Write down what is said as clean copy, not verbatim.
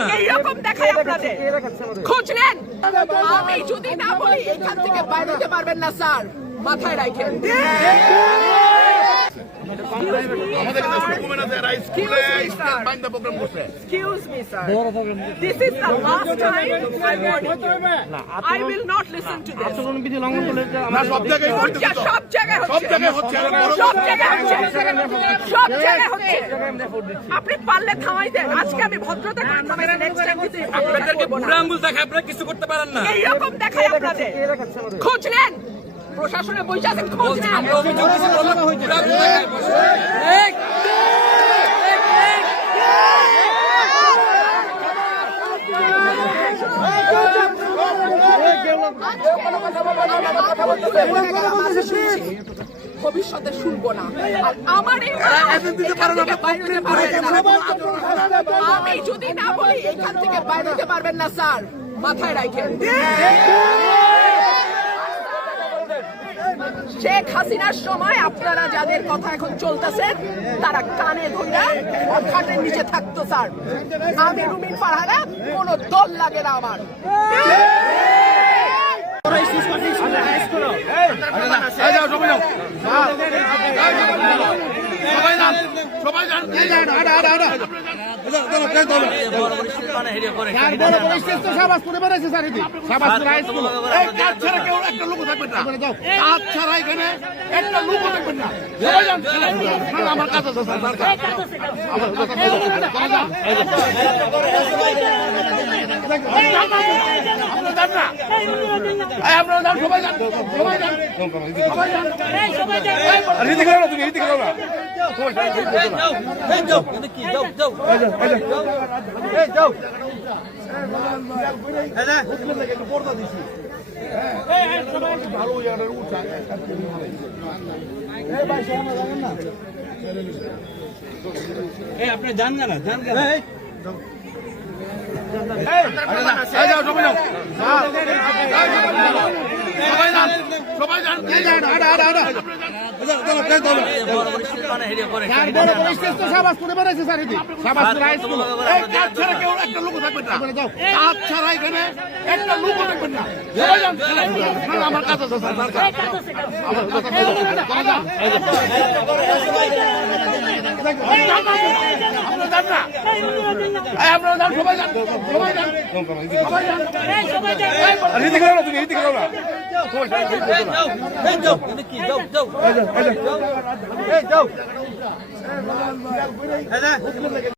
না। এইরকম দেখায় আপনাদের খোঁজ নেন। আমি যদি না বলি এখান থেকে বাইরে যেতে পারবেন না স্যার, মাথায় রাখেন। আমাদের কাছে ডকুমেন্ট আছে, এরা স্কুলে স্টেট বাইন্ড দ্য প্রোগ্রাম করছে। Excuse me, sir. This is the last time I warn you. I will not listen to this. না, সব জায়গায় হচ্ছে তো। সব জায়গায় সব জায়গায় হচ্ছে, আর বড় সব জায়গায় হচ্ছে, সব জায়গায় হচ্ছে। আপনি পারলে থামাই দেন। আজকে আমি ভদ্রতা করে থামাই দেন। নেক্সট টাইম কিন্তু আপনাদেরকে বুড়া আঙ্গুল দেখায় আপনারা কিছু করতে পারেন না। এইরকম দেখায় আপনাদের খোঁজ নেন। প্রশাসনে বসে আছেন, খোঁজ নেন। আমরা অভিযোগ দিছি বুড়া আঙ্গুল দেখায় বসে। ভবিষ্যতে শুনবো না। আর আমার আমি যদি না বলি এখান থেকে বাইরে যেতে পারবেন না স্যার, মাথায় রাখেন। শেখ হাসিনার সময় আপনারা যাদের কথা এখন চলতেছেন তারা কানে ধরে খাটের নিচে থাকতো স্যার। আমি রুমিন ফারহানা, কোনো দল লাগে না আমার। আমার কাছে আপনি জান না জান আমার কাছে সবাই